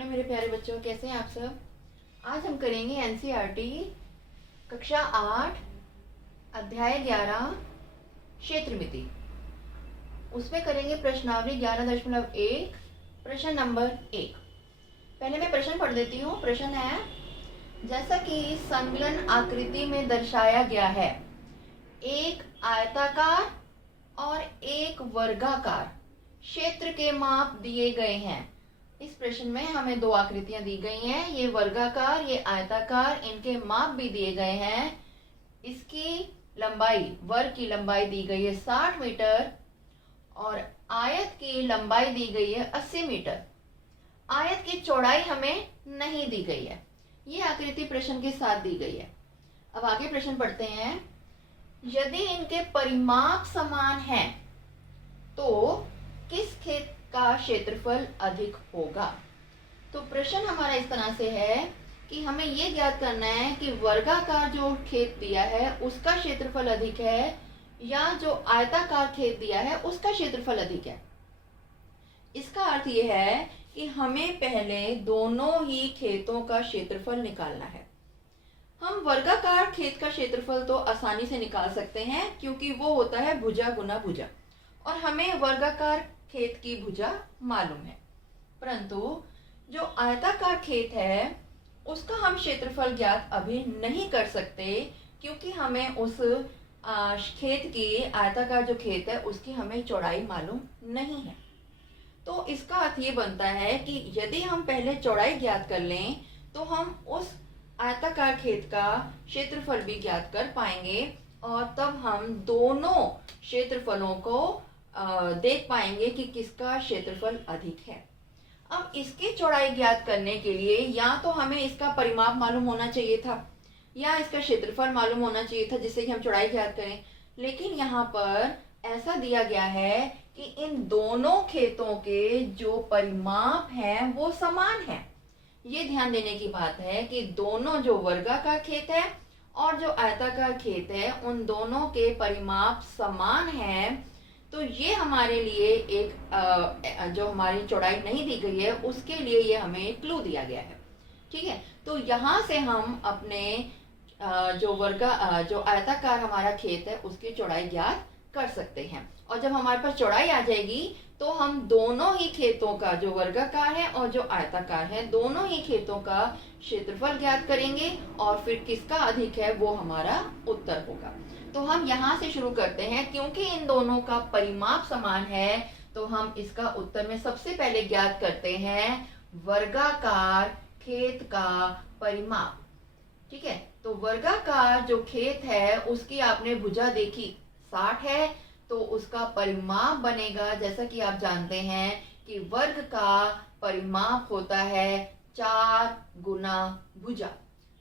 Hello मेरे प्यारे बच्चों, कैसे हैं आप सब। आज हम करेंगे एनसीईआरटी कक्षा 8 अध्याय 11 क्षेत्र मिति। उसमें करेंगे प्रश्नावली 11.1 प्रश्न नंबर 1। पहले मैं प्रश्न पढ़ देती हूँ। प्रश्न है, जैसा कि संलग्न आकृति में दर्शाया गया है, एक आयताकार और एक वर्गाकार क्षेत्र के माप दिए गए हैं। इस प्रश्न में हमें दो आकृतियां दी गई हैं, ये वर्गाकार, ये आयताकार, इनके माप भी दिए गए हैं। इसकी लंबाई, वर्ग की लंबाई दी गई है 60 मीटर और आयत की लंबाई दी गई है 80 मीटर। आयत की चौड़ाई हमें नहीं दी गई है। ये आकृति प्रश्न के साथ दी गई है। अब आगे प्रश्न पढ़ते हैं। यदि इनके परिमाप समान हैं तो किस खेत का क्षेत्रफल अधिक होगा। तो प्रश्न हमारा इस तरह से है कि हमें ये ज्ञात करना है कि वर्गाकार जो खेत दिया है उसका क्षेत्रफल अधिक है या जो आयताकार खेत दिया है उसका क्षेत्रफल अधिक है। इसका अर्थ ये है कि हमें पहले दोनों ही खेतों का क्षेत्रफल निकालना है। हम वर्गाकार खेत का क्षेत्रफल तो आसानी से निकाल सकते हैं क्योंकि वो होता है भुजा गुना भुजा, और हमें वर्गाकार खेत की भुजा मालूम है। परंतु जो आयताकार खेत है उसका हम क्षेत्रफल ज्ञात अभी नहीं कर सकते क्योंकि हमें उस खेत की, आयताकार जो खेत है उसकी हमें चौड़ाई मालूम नहीं है। तो इसका अर्थ ये बनता है कि यदि हम पहले चौड़ाई ज्ञात कर लें तो हम उस आयताकार खेत का क्षेत्रफल भी ज्ञात कर पाएंगे और तब हम दोनों क्षेत्रफलों को देख पाएंगे कि किसका क्षेत्रफल अधिक है। अब इसकी चौड़ाई ज्ञात करने के लिए या तो हमें इसका परिमाप मालूम होना चाहिए था या इसका क्षेत्रफल मालूम होना चाहिए था जिससे कि हम चौड़ाई ज्ञात करें, लेकिन यहाँ पर ऐसा दिया गया है कि इन दोनों खेतों के जो परिमाप हैं वो समान हैं। ये ध्यान देने की बात है कि दोनों, जो वर्गाकार खेत है और जो आयताकार खेत है, उन दोनों के परिमाप समान हैं। तो ये हमारे लिए एक जो हमारी चौड़ाई नहीं दी गई है उसके लिए ये हमें क्लू दिया गया है। ठीक है, तो यहाँ से हम अपने जो आयताकार हमारा खेत है उसकी चौड़ाई ज्ञात कर सकते हैं। और जब हमारे पास चौड़ाई आ जाएगी तो हम दोनों ही खेतों का, जो वर्गाकार है और जो आयताकार है, दोनों ही खेतों का क्षेत्रफल ज्ञात करेंगे और फिर किसका अधिक है वो हमारा उत्तर होगा। तो हम यहाँ से शुरू करते हैं। क्योंकि इन दोनों का परिमाप समान है तो हम इसका उत्तर में सबसे पहले ज्ञात करते हैं वर्गाकार खेत का परिमाप। ठीक है, तो वर्गाकार जो खेत है उसकी आपने भुजा देखी 60 है, तो उसका परिमाप बनेगा, जैसा कि आप जानते हैं कि वर्ग का परिमाप होता है 4 गुना भुजा।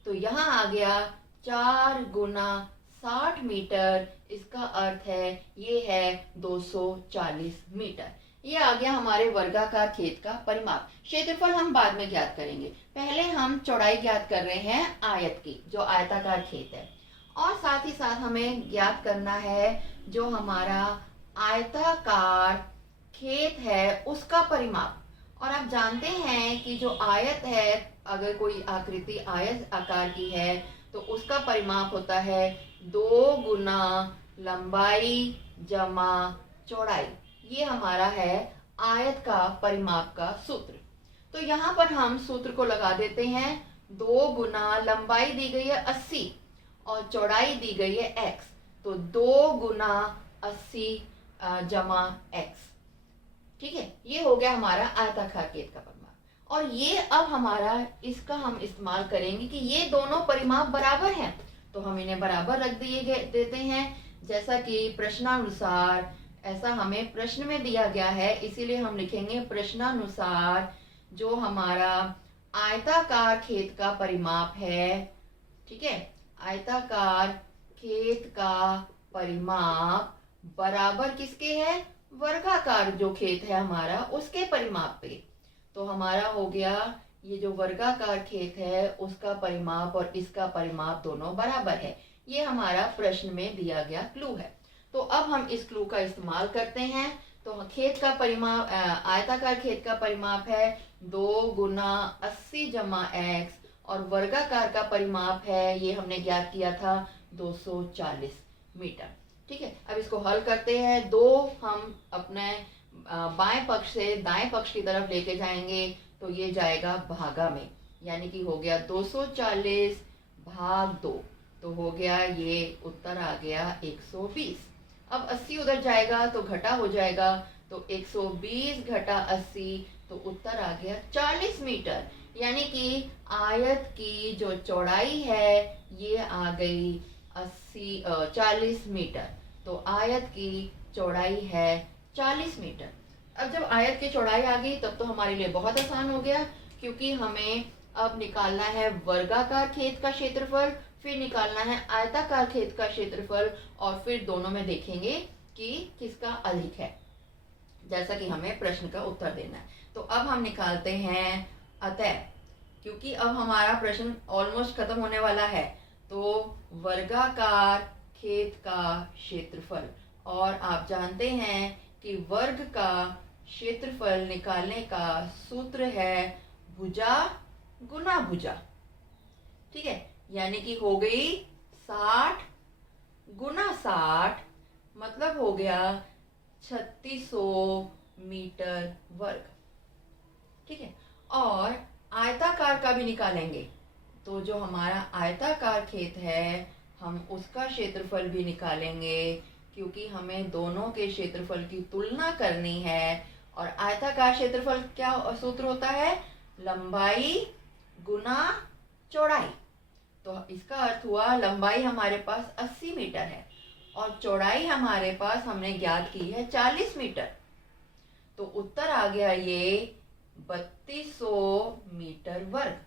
तो यहाँ आ गया 4 गुना 60 मीटर, इसका अर्थ है ये है 240 मीटर। ये आ गया हमारे वर्गाकार खेत का परिमाप। क्षेत्रफल हम बाद में ज्ञात करेंगे, पहले हम चौड़ाई ज्ञात कर रहे हैं आयत की, जो आयताकार खेत है, और साथ ही साथ हमें ज्ञात करना है जो हमारा आयताकार खेत है उसका परिमाप। और आप जानते हैं कि जो आयत है, अगर कोई आकृति आयत आकार की है तो उसका परिमाप होता है 2 गुना लंबाई जमा चौड़ाई। ये हमारा है आयत का परिमाप का सूत्र। तो यहाँ पर हम सूत्र को लगा देते हैं। 2 गुना लंबाई दी गई है 80 और चौड़ाई दी गई है x, तो 2 गुना 80 जमा x। ठीक है, ये हो गया हमारा आयताकार खेत का परिमाप। और ये अब हमारा, इसका हम इस्तेमाल करेंगे कि ये दोनों परिमाप बराबर हैं, तो हम इन्हें बराबर रख देते हैं जैसा कि प्रश्नानुसार, ऐसा हमें प्रश्न में दिया गया है, इसीलिए हम लिखेंगे प्रश्नानुसार जो हमारा आयताकार खेत का परिमाप है। ठीक है, आयताकार खेत का परिमाप बराबर किसके है, वर्गाकार जो खेत है हमारा उसके परिमाप पे। तो हमारा हो गया ये जो वर्गाकार खेत है उसका परिमाप और इसका परिमाप दोनों बराबर है। ये हमारा प्रश्न में दिया गया क्लू है। तो अब हम इस क्लू का इस्तेमाल करते हैं। तो तो खेत का परिमाप, आयताकार खेत का परिमाप है 2 गुना 80 जमा x, और वर्गाकार का परिमाप है, ये हमने ज्ञात किया था 240 मीटर। ठीक है, अब इसको हल करते हैं। 2 हम अपने बाएं पक्ष से दाएं पक्ष की तरफ लेके जाएंगे तो ये जाएगा भागा में, यानी कि हो गया 240 भाग 2, तो हो गया ये उत्तर आ गया 120। अब 80 उधर जाएगा तो घटा हो जाएगा, तो 120 घटा 80, तो उत्तर आ गया 40 मीटर। यानी कि आयत की जो चौड़ाई है ये आ गई 40 मीटर। तो आयत की चौड़ाई है 40 मीटर। अब जब आयत की चौड़ाई आ गई तब तो हमारे लिए बहुत आसान हो गया, क्योंकि हमें अब निकालना है वर्गाकार खेत का क्षेत्रफल, फिर निकालना है आयताकार खेत का क्षेत्रफल, और फिर दोनों में देखेंगे कि किसका अधिक है, जैसा कि हमें प्रश्न का उत्तर देना है। तो अब हम निकालते हैं अतः, क्योंकि अब हमारा प्रश्न ऑलमोस्ट खत्म होने वाला है, तो वर्गाकार खेत का क्षेत्रफल, और आप जानते हैं कि वर्ग का क्षेत्रफल निकालने का सूत्र है भुजा गुना भुजा। ठीक है, यानी कि हो गई 60 गुना 60, मतलब हो गया 3600 मीटर वर्ग। ठीक है, और आयताकार का भी निकालेंगे, तो जो हमारा आयताकार खेत है हम उसका क्षेत्रफल भी निकालेंगे, क्योंकि हमें दोनों के क्षेत्रफल की तुलना करनी है। और आयताकार क्षेत्रफल क्या सूत्र होता है, लंबाई गुना चौड़ाई। तो इसका अर्थ हुआ लंबाई हमारे पास 80 मीटर है और चौड़ाई हमारे पास हमने ज्ञात की है 40 मीटर। तो उत्तर आ गया ये 3200 मीटर वर्ग।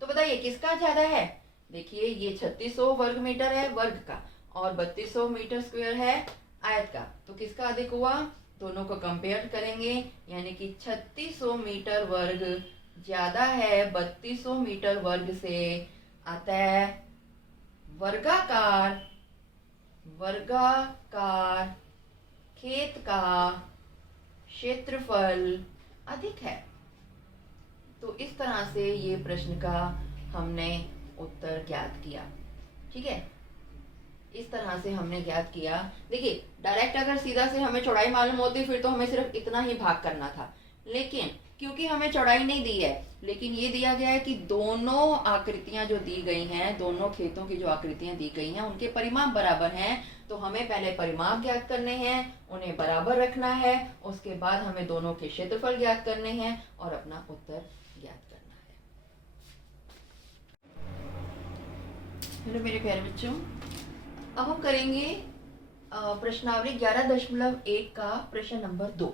तो बताइए किसका ज्यादा है। देखिए ये 3600 वर्ग मीटर है वर्ग का, और 3200 मीटर स्क्वायर है आयत का। तो किसका अधिक हुआ, दोनों को कंपेयर करेंगे, यानी कि 3600 मीटर वर्ग ज्यादा है 3200 मीटर वर्ग से। अतः वर्गाकार खेत का क्षेत्रफल अधिक है। तो इस तरह से ये प्रश्न का हमने उत्तर ज्ञात किया। ठीक है, इस तरह से हमने ज्ञात किया। देखिए डायरेक्ट अगर सीधा से हमें चौड़ाई मालूम होती फिर तो हमें सिर्फ इतना ही भाग करना था, लेकिन क्योंकि हमें चौड़ाई नहीं दी है, लेकिन ये दिया गया है कि दोनों आकृतियां जो दी गई हैं, दोनों खेतों की जो आकृतियां दी गई हैं उनके परिमाप बराबर हैं। तो हमें पहले परिमाप ज्ञात करने हैं, उन्हें बराबर रखना है, उसके बाद हमें दोनों के क्षेत्रफल ज्ञात करने हैं और अपना उत्तर ज्ञात करना है। हेलो मेरे प्यारे बच्चों, अब हम करेंगे प्रश्नावली 11.1 का प्रश्न नंबर 2।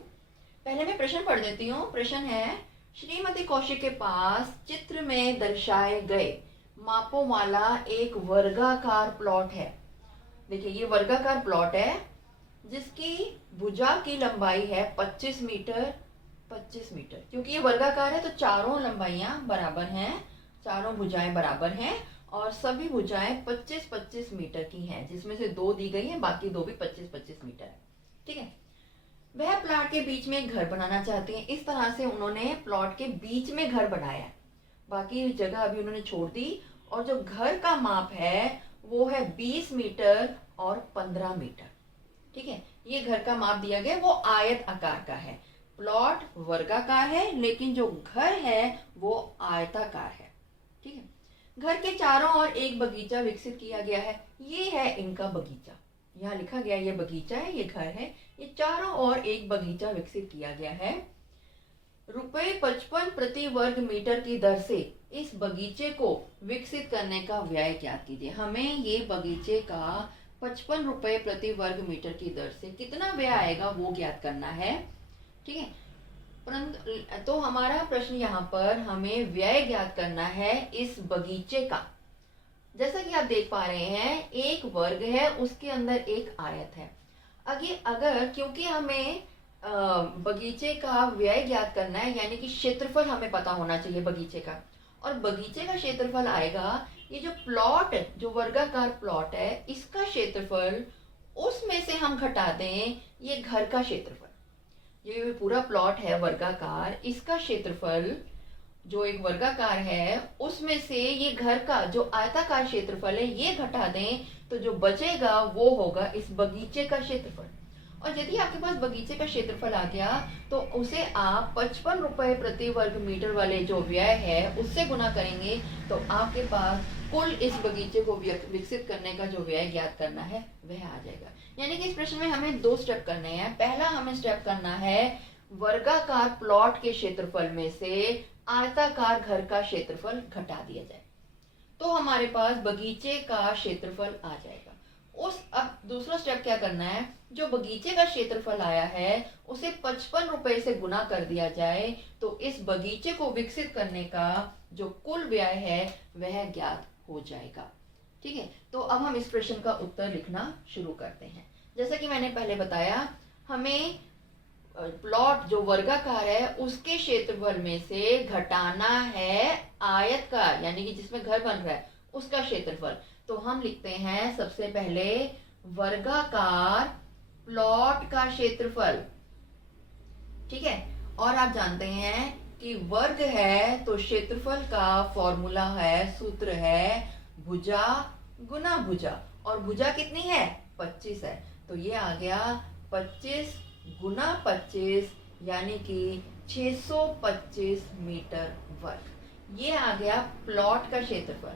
पहले मैं प्रश्न पढ़ देती हूँ। प्रश्न है, श्रीमती कौशिक के पास चित्र में दर्शाए गए मापों वाला एक वर्गाकार प्लॉट है। देखिए ये वर्गाकार प्लॉट है जिसकी भुजा की लंबाई है 25 मीटर। क्योंकि ये वर्गाकार है तो चारों लंबाइयां बराबर हैं, चारों भुजाएं बराबर हैं और सभी भुजाएं 25-25 मीटर की हैं, जिसमें से 2 दी गई हैं, बाकी 2 भी 25-25 मीटर है। ठीक है, वह प्लॉट के बीच में एक घर बनाना चाहते हैं। इस तरह से उन्होंने प्लॉट के बीच में घर बनाया है, बाकी जगह अभी उन्होंने छोड़ दी। और जो घर का माप है वो है 20 मीटर और 15 मीटर। ठीक है, ये घर का माप दिया गया, वो आयत आकार का है। प्लॉट वर्गाकार है लेकिन जो घर है वो आयताकार है। ठीक है, घर के चारों ओर एक बगीचा विकसित किया गया है। ये है इनका बगीचा, यहाँ लिखा गया ये बगीचा है, ये घर है, ये चारों ओर एक बगीचा विकसित किया गया है। ₹55 प्रति वर्ग मीटर की दर से इस बगीचे को विकसित करने का व्यय ज्ञात कीजिए। हमें ये बगीचे का 55 रुपए प्रति वर्ग मीटर की दर से कितना व्यय आएगा वो ज्ञात करना है। ठीक है, परंतु तो हमारा प्रश्न यहाँ पर हमें व्यय ज्ञात करना है इस बगीचे का। जैसा कि आप देख पा रहे हैं एक वर्ग है, उसके अंदर एक आयत है। अगर क्योंकि हमें बगीचे का व्यय ज्ञात करना है, यानी कि क्षेत्रफल हमें पता होना चाहिए बगीचे का, और बगीचे का क्षेत्रफल आएगा ये जो प्लॉट, जो वर्गाकार प्लॉट है, इसका क्षेत्रफल, उसमें से हम घटा दें ये घर का क्षेत्रफल। ये पूरा प्लॉट है वर्गाकार, इसका क्षेत्रफल जो एक वर्गाकार है उसमें से ये घर का जो आयताकार क्षेत्रफल है ये घटा दें तो जो बचेगा वो होगा इस बगीचे का क्षेत्रफल। और यदि आपके पास बगीचे का क्षेत्रफल आ गया तो उसे आप 55 रुपए प्रति वर्ग मीटर वाले जो व्यय है उससे गुना करेंगे तो आपके पास कुल इस बगीचे को विकसित करने का जो व्यय ज्ञात करना है वह आ जाएगा। यानी कि इस प्रश्न में हमें 2 स्टेप करने हैं। पहला हमें स्टेप करना है वर्गाकार प्लॉट के क्षेत्रफल में से आयताकार घर का क्षेत्रफल घटा दिया जाए तो हमारे पास बगीचे का क्षेत्रफल आ जाएगा। अब दूसरा स्टेप क्या करना है, जो बगीचे का क्षेत्रफल आया है उसे 55 रुपए से गुना कर दिया जाए तो इस बगीचे को विकसित करने का जो कुल व्यय है वह ज्ञात हो जाएगा। ठीक है, तो अब हम इस प्रश्न का उत्तर लिखना शुरू करते हैं। जैसा कि मैंने पहले बताया, हमें प्लॉट जो वर्गाकार है उसके क्षेत्रफल में से घटाना है आयतकार यानी कि जिसमें घर बन रहा है उसका क्षेत्रफल। तो हम लिखते हैं सबसे पहले वर्गाकार प्लॉट का क्षेत्रफल। ठीक है, और आप जानते हैं कि वर्ग है तो क्षेत्रफल का फॉर्मूला है, सूत्र है भुजा गुना भुजा, और भुजा कितनी है 25 है। तो ये आ गया 25 गुना 25 यानी कि 625 मीटर वर्ग। ये आ गया प्लॉट का क्षेत्रफल।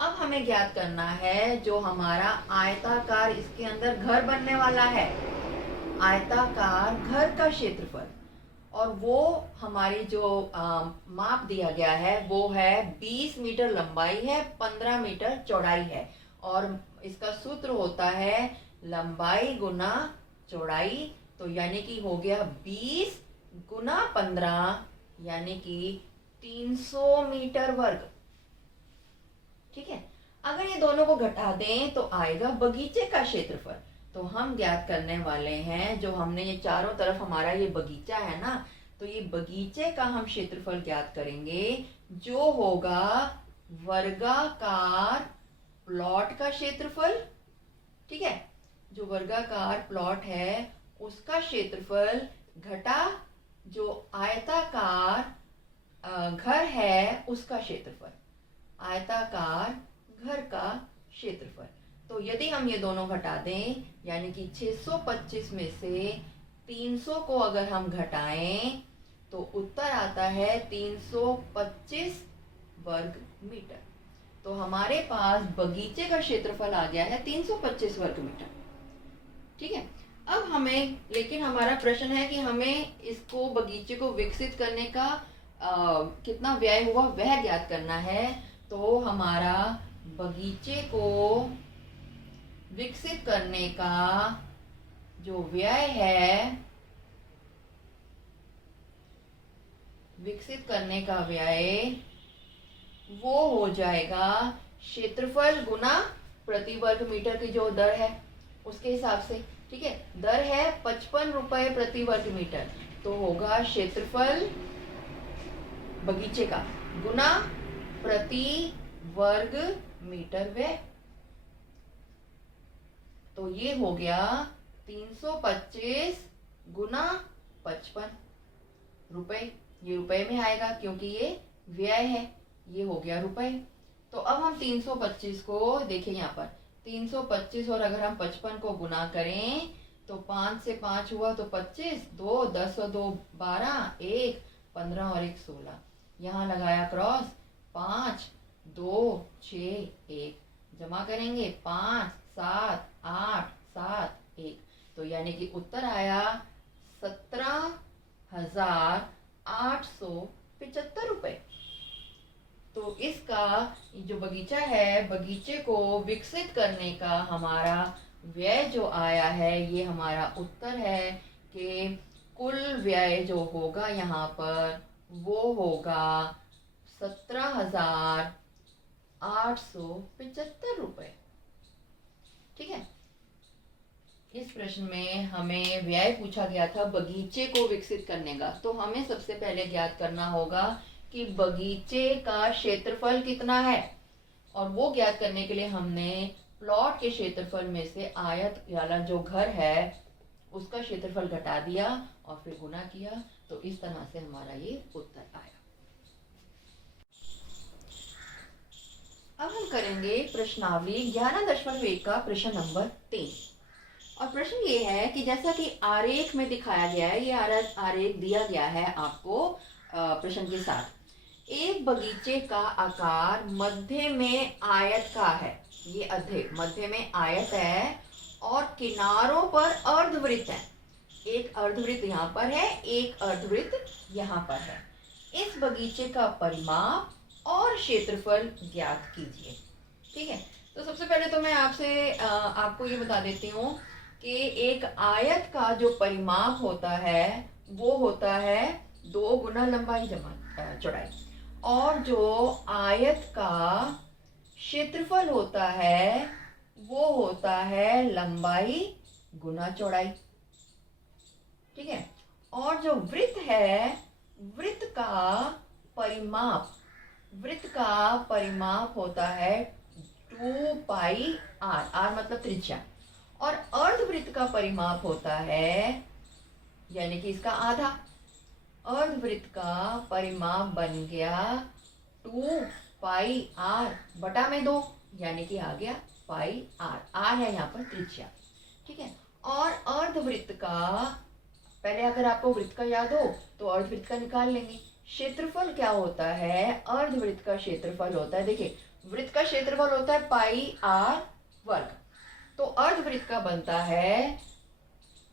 अब हमें ज्ञात करना है जो हमारा आयताकार इसके अंदर घर बनने वाला है, आयताकार घर का क्षेत्रफल, और वो हमारी जो माप दिया गया है वो है 20 मीटर लंबाई है, 15 मीटर चौड़ाई है, और इसका सूत्र होता है लंबाई गुना चौड़ाई। तो यानी कि हो गया 20 गुना 15 यानी कि 300 मीटर वर्ग। ठीक है, अगर ये दोनों को घटा दें तो आएगा बगीचे का क्षेत्रफल। तो हम ज्ञात करने वाले हैं, जो हमने ये चारों तरफ हमारा ये बगीचा है ना, तो ये बगीचे का हम क्षेत्रफल ज्ञात करेंगे जो होगा वर्गाकार प्लॉट का क्षेत्रफल। ठीक है, जो वर्गाकार प्लॉट है उसका क्षेत्रफल घटा जो आयताकार घर है उसका क्षेत्रफल, आयताकार घर का क्षेत्रफल। तो यदि हम ये दोनों घटा दें यानी कि 625 में से 300 को अगर हम घटाएं तो उत्तर आता है 325 वर्ग मीटर। तो हमारे पास बगीचे का क्षेत्रफल आ गया है 325 वर्ग मीटर। ठीक है, अब हमें, लेकिन हमारा प्रश्न है कि हमें इसको बगीचे को विकसित करने का कितना व्यय हुआ वह ज्ञात करना है। तो हमारा बगीचे को विकसित करने का जो व्यय है, विकसित करने का व्यय वो हो जाएगा क्षेत्रफल गुना प्रति वर्ग मीटर की जो दर है उसके हिसाब से। ठीक है, दर है 55 रुपए प्रति वर्ग मीटर, तो होगा क्षेत्रफल बगीचे का गुना प्रति वर्ग मीटर व्यय। तो ये हो गया 325 गुना 55 रुपए। ये रुपए में आएगा क्योंकि ये व्यय है, ये हो गया रुपए। तो अब हम 325 को देखिए यहाँ पर 325 और अगर हम 55 को गुना करें तो 5 से 5 हुआ तो 25, 2 10 और 2 12, 1 15 और 1 16, यहाँ लगाया क्रॉस, 5 2 6 1, जमा करेंगे 5 7 8 7 1, तो यानी कि उत्तर आया 17,875 रुपए। तो इसका जो बगीचा है, बगीचे को विकसित करने का हमारा व्यय जो आया है ये हमारा उत्तर है कि कुल व्यय जो होगा यहाँ पर वो होगा 17,875 रुपए। ठीक है, इस प्रश्न में हमें व्यय पूछा गया था बगीचे को विकसित करने का। तो हमें सबसे पहले ज्ञात करना होगा कि बगीचे का क्षेत्रफल कितना है, और वो ज्ञात करने के लिए हमने प्लॉट के क्षेत्रफल में से आयत वाला जो घर है उसका क्षेत्रफल घटा दिया और फिर गुना किया, तो इस तरह से हमारा ये उत्तर आया। अब हम करेंगे प्रश्नावली 11.1 का प्रश्न नंबर 3। और प्रश्न ये है कि जैसा कि आरेख में दिखाया गया है, ये आरेख दिया गया है आपको प्रश्न के साथ, एक बगीचे का आकार मध्य में आयत का है, ये मध्य में आयत है और किनारों पर अर्धवृत्त है। एक अर्धवृत्त यहाँ पर है, एक अर्धवृत्त यहाँ पर है। इस बगीचे का परिमाप और क्षेत्रफल ज्ञात कीजिए। ठीक है, तो सबसे पहले तो मैं आपको ये बता देती हूँ कि एक आयत का जो परिमाप होता है वो होता है 2 गुना लंबाई जमा चौड़ाई, और जो आयत का क्षेत्रफल होता है वो होता है लंबाई गुना चौड़ाई। ठीक है, और जो वृत्त है, वृत्त का परिमाप होता है 2 पाई आर, आर मतलब त्रिज्या, और अर्धवृत्त का परिमाप होता है यानी कि इसका आधा। अर्धवृत्त का परिमाप बन गया 2 पाई आर बटा में 2, यानी कि आ गया पाई आर, आर है यहाँ पर त्रिज्या। ठीक है, और अर्धवृत्त का, पहले अगर आपको वृत्त का याद हो तो अर्धवृत्त का निकाल लेंगे। क्षेत्रफल क्या होता है, अर्धवृत्त का क्षेत्रफल होता है, देखिए वृत्त का क्षेत्रफल होता है पाई आर वर्ग, तो अर्धवृत्त का बनता है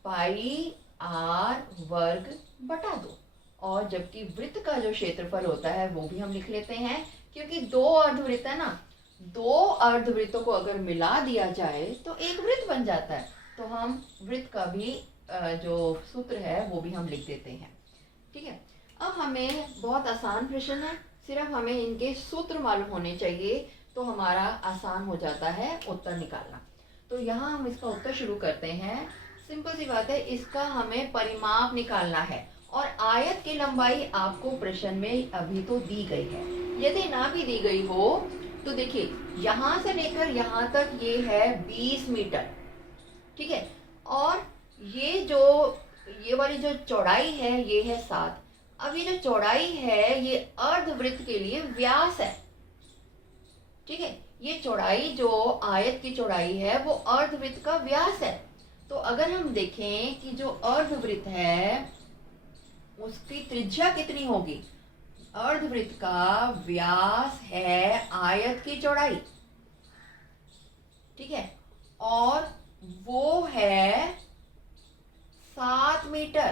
पाई आर वर्ग बटा 2, और जबकि वृत्त का जो क्षेत्रफल होता है वो भी हम लिख लेते हैं, क्योंकि 2 अर्धवृत्त है ना, 2 अर्धवृत्तों को अगर मिला दिया जाए तो एक वृत्त बन जाता है, तो हम वृत्त का भी जो सूत्र है वो भी हम लिख देते हैं। ठीक है, अब हमें बहुत आसान प्रश्न है, सिर्फ हमें इनके सूत्र मालूम होने चाहिए तो हमारा आसान हो जाता है उत्तर निकालना। तो यहाँ हम इसका उत्तर शुरू करते हैं। सिंपल सी बात है, इसका हमें परिमाप निकालना है, और आयत की लंबाई आपको प्रश्न में अभी तो दी गई है। यदि ना भी दी गई हो तो देखिए यहाँ से लेकर यहाँ तक ये है 20 मीटर। ठीक है, और ये वाली जो चौड़ाई है ये है 7। अब ये जो चौड़ाई है ये अर्धवृत्त के लिए व्यास है। ठीक है, ये चौड़ाई जो आयत की चौड़ाई है वो अर्धवृत्त का व्यास है। तो अगर हम देखें कि जो अर्धवृत्त है उसकी त्रिज्या कितनी होगी, अर्धवृत्त का व्यास है आयत की चौड़ाई। ठीक है, और वो है 7 मीटर,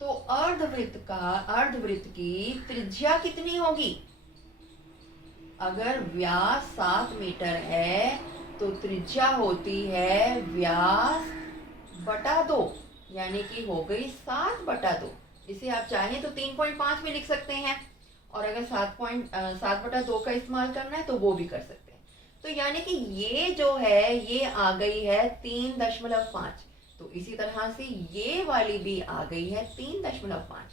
तो अर्धवृत्त की त्रिज्या कितनी होगी, अगर व्यास 7 मीटर है तो त्रिज्या होती है व्यास बटा 2, यानी कि हो गई 7 बटा 2। इसे आप चाहें तो 3.5 में लिख सकते हैं, और अगर 7 बटा 2 का इस्तेमाल करना है तो वो भी कर सकते हैं। तो यानी कि ये जो है ये आ गई है 3.5, तो इसी तरह से ये वाली भी आ गई है 3.5।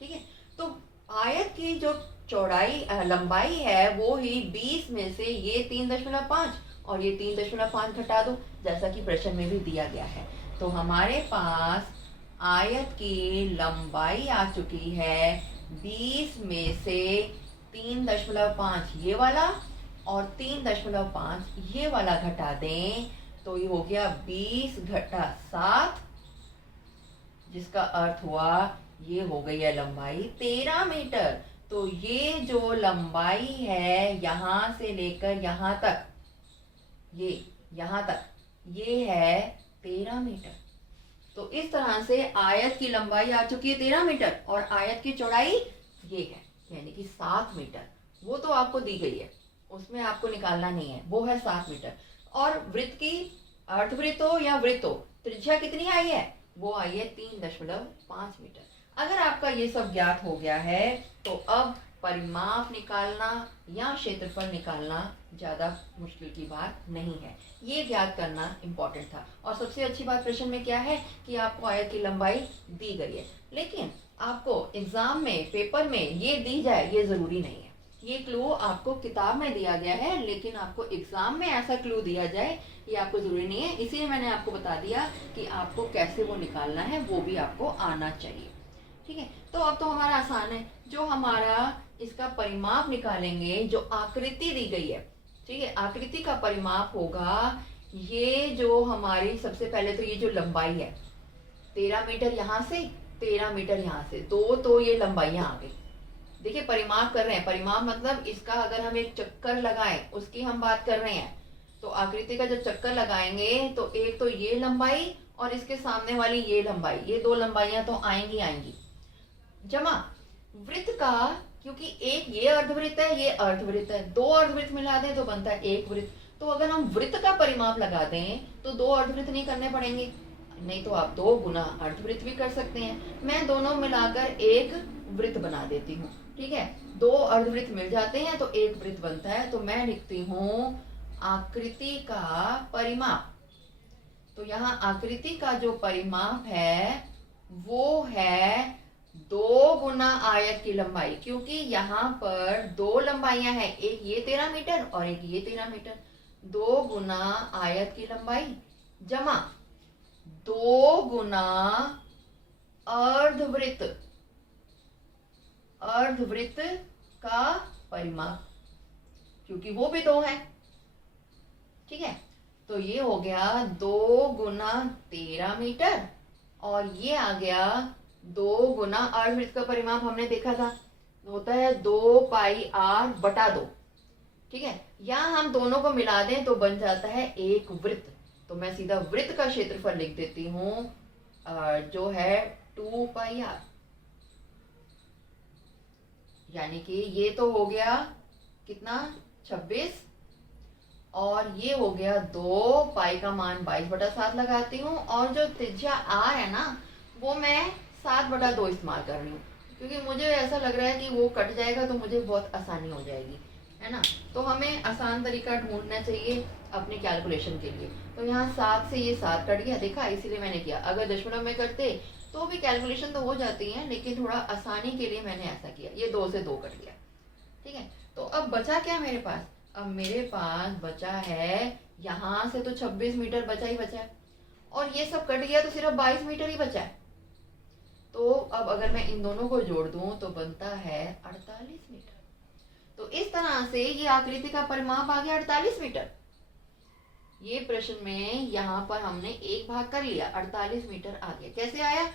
ठीक है, तो आयत की जो चौड़ाई लंबाई है वो ही 20 में से ये 3.5 और ये 3.5 घटा दो, जैसा कि प्रश्न में भी दिया गया है। तो हमारे पास आयत की लंबाई आ चुकी है 20 में से 3.5 ये वाला और 3.5 ये वाला घटा दें तो ये हो गया 20 घटा 7, जिसका अर्थ हुआ ये हो गई है लंबाई 13 मीटर। तो ये जो लंबाई है यहाँ से लेकर यहाँ तक, यहाँ तक ये है 13 मीटर। तो इस तरह से आयत की लंबाई आ चुकी है 13 मीटर और आयत की चौड़ाई ये है, यानी कि 7 मीटर। वो तो आपको दी गई है, उसमें आपको निकालना नहीं है, वो है 7 मीटर। और वृत्त की, अर्धवृत्त हो या वृत्त हो, त्रिज्या कितनी आई है, वो आई है 3.5 मीटर। अगर आपका ये सब ज्ञात हो गया है तो अब परिमाप निकालना या क्षेत्रफल निकालना ज़्यादा मुश्किल की बात नहीं है, ये ज्ञात करना इम्पोर्टेंट था। और सबसे अच्छी बात प्रश्न में क्या है कि आपको आयत की लंबाई दी गई है, लेकिन आपको एग्जाम में, पेपर में ये दी जाए ये ज़रूरी नहीं है। ये क्लू आपको किताब में दिया गया है, लेकिन आपको एग्जाम में ऐसा क्लू दिया जाए ये आपको ज़रूरी नहीं है, इसीलिए मैंने आपको बता दिया कि आपको कैसे वो निकालना है, वो भी आपको आना चाहिए। ठीक है, तो अब तो हमारा आसान है। जो हमारा इसका परिमाप निकालेंगे, जो आकृति दी गई है, ठीक है, आकृति का परिमाप होगा ये जो हमारी, सबसे पहले तो ये जो लंबाई है 13 मीटर यहाँ से, 13 मीटर यहाँ से, दो तो ये लंबाइयाँ आ गई। देखिए परिमाप कर रहे हैं, परिमाप मतलब इसका अगर हम एक चक्कर लगाएं, उसकी हम बात कर रहे हैं, तो आकृति का जब चक्कर लगाएंगे तो एक तो ये लंबाई और इसके सामने वाली ये लंबाई, ये दो लंबाइयां तो आएंगी आएंगी, जमा वृत्त का, क्योंकि एक ये अर्धवृत्त है, ये अर्धवृत्त है, दो अर्धवृत्त मिला दें तो बनता है एक वृत्त। तो अगर हम वृत्त का परिमाप लगा दें तो दो अर्धवृत्त नहीं करने पड़ेंगे, नहीं तो आप 2 गुना अर्धवृत्त भी कर सकते हैं। मैं दोनों मिलाकर एक वृत्त बना देती हूँ, ठीक है, 2 अर्धवृत्त मिल जाते हैं तो एक वृत्त बनता है। तो मैं लिखती हूँ आकृति का परिमाप। तो यहाँ आकृति का जो परिमाप है वो है 2 गुना आयत की लंबाई, क्योंकि यहाँ पर 2 लंबाइयां हैं, एक ये 13 मीटर और एक ये 13 मीटर, 2 गुना आयत की लंबाई जमा 2 गुना अर्धवृत्त, अर्धवृत्त का परिमाप, क्योंकि वो भी 2 है। ठीक है, तो ये हो गया 2 गुना 13 मीटर और ये आ गया 2 गुना अर्धवृत्त का परिमाप हमने देखा था, होता है 2 पाई आर बटा 2। ठीक है, यहाँ हम दोनों को मिला दें तो बन जाता है एक वृत्त। तो मैं सीधा वृत्त का क्षेत्रफल लिख देती हूँ जो है 2 पाई आर, यानी कि ये तो हो गया कितना 26 और ये हो गया 2 पाई का मान 22/7 लगाती हूँ, और जो त्रिज्या आर है ना वो मैं 7/2 इस्तेमाल कर रही हूँ, क्योंकि मुझे ऐसा लग रहा है कि वो कट जाएगा तो मुझे बहुत आसानी हो जाएगी, है ना। तो हमें आसान तरीका ढूंढना चाहिए अपने कैलकुलेशन के लिए। तो यहाँ 7 से ये 7 कट गया, देखा, इसीलिए मैंने किया। अगर दशमलव में करते तो भी कैलकुलेशन तो हो जाती है, लेकिन थोड़ा आसानी के लिए मैंने ऐसा किया। ये 2 से 2 कट गया। ठीक है, तो अब बचा क्या मेरे पास? अब मेरे पास बचा है, यहाँ से तो 26 मीटर बचा ही बचा है, और ये सब कट गया तो सिर्फ 22 मीटर ही बचा है। तो अब अगर मैं इन दोनों को जोड़ दूं तो बनता है 48 मीटर। तो इस तरह से ये आकृति का परिमाप आ गया 48 मीटर। ये प्रश्न में यहाँ पर हमने एक भाग कर लिया, 48 मीटर आ गया। कैसे आया?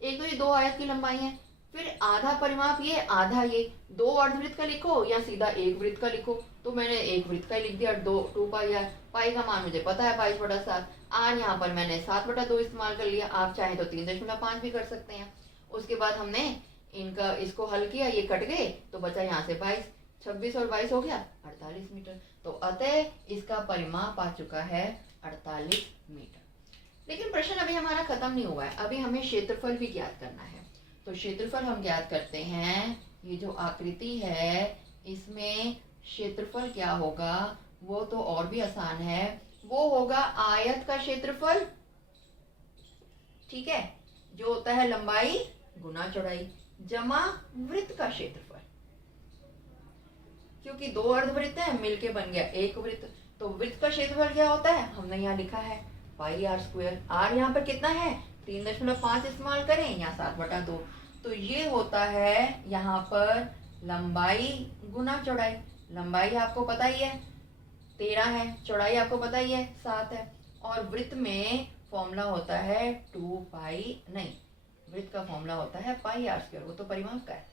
एक तो ये 2 आयत की लंबाई है, फिर आधा परिमाप ये, आधा ये, 2 अर्धवृत्त का लिखो या सीधा एक वृत्त का लिखो। तो मैंने एक वृत्त का लिख दिया, 2 पाई आर। पाई का मान मुझे पता है 22/7। आर यहाँ पर मैंने 7/2 इस्तेमाल कर लिया, आप चाहे तो 3.5 भी कर सकते हैं। उसके बाद हमने इनका इसको हल किया, ये कट गए तो बचा यहाँ से 22, 26 और 22 हो गया 48 मीटर। तो अतः इसका परिमाप आ चुका है 48 मीटर। लेकिन प्रश्न अभी हमारा खत्म नहीं हुआ है, अभी हमें क्षेत्रफल भी ज्ञात करना है। तो क्षेत्रफल हम ज्ञात करते हैं, ये जो आकृति है इसमें क्षेत्रफल क्या होगा वो तो और भी आसान है, वो होगा आयत का क्षेत्रफल। ठीक है, जो होता है लंबाई गुना चौड़ाई जमा वृत्त का क्षेत्रफल, क्योंकि 2 अर्धवृत्त है मिलके बन गया एक वृत्त। तो वृत्त का क्षेत्रफल क्या होता है? हमने यहाँ लिखा है पाई आर स्क्वायर। आर यहाँ पर कितना है? 3.5 इस्तेमाल करें या 7/2। तो ये होता है यहाँ पर लंबाई गुना चौड़ाई। लंबाई आपको पता ही है 13 है, चौड़ाई आपको पता ही है 7 है, और वृत्त में फॉर्मूला होता है 2 पाई, नहीं, वृत्त का फॉर्मूला होता है पाई आर स्क्वायर, वो तो परिमाप का है,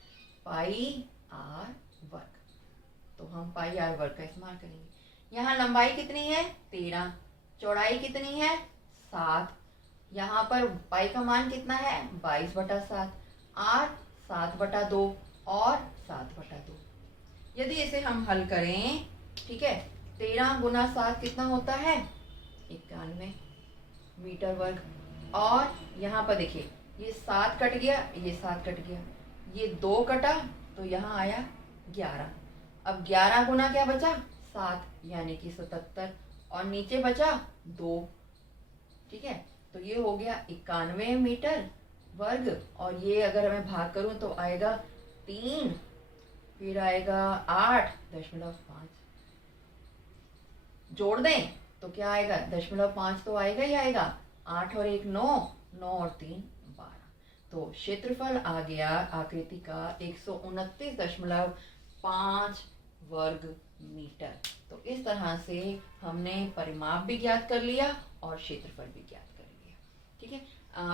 पाई आर वर्ग। तो हम पाई आर वर्ग का इस्तेमाल करेंगे। यहाँ लंबाई कितनी है? 13, चौड़ाई कितनी है? 7। यहाँ पर पाई का मान कितना है? 22/7, आर 7/2 और 7/2। यदि इसे हम हल करें, ठीक है, 13 गुना 7 कितना होता है? 91 मीटर वर्ग। और यहाँ पर देखिए ये 7 कट गया, ये 7 कट गया, ये 2 कटा तो यहाँ आया 11। अब 11 गुना क्या बचा? 7, यानी कि 77, और नीचे बचा 2। ठीक है, तो ये हो गया 91 मीटर वर्ग, और ये अगर मैं भाग करूं तो आएगा 3, फिर आएगा 8.5। जोड़ दें तो क्या आएगा, 0.5 तो आएगा ही आएगा। 8 और 1 9, 9 और 3 12। तो क्षेत्रफल आ गया आकृति का 129.5 वर्ग मीटर। तो इस तरह से हमने परिमाप भी ज्ञात कर लिया और क्षेत्रफल भी ज्ञात कर लिया। ठीक है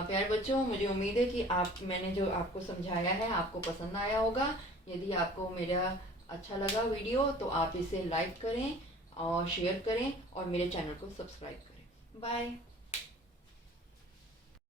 प्यारे बच्चों, मुझे उम्मीद है कि मैंने जो आपको समझाया है आपको पसंद आया होगा। यदि आपको मेरा अच्छा लगा वीडियो तो आप इसे लाइक करें और शेयर करें और मेरे चैनल को सब्सक्राइब करें। बाय।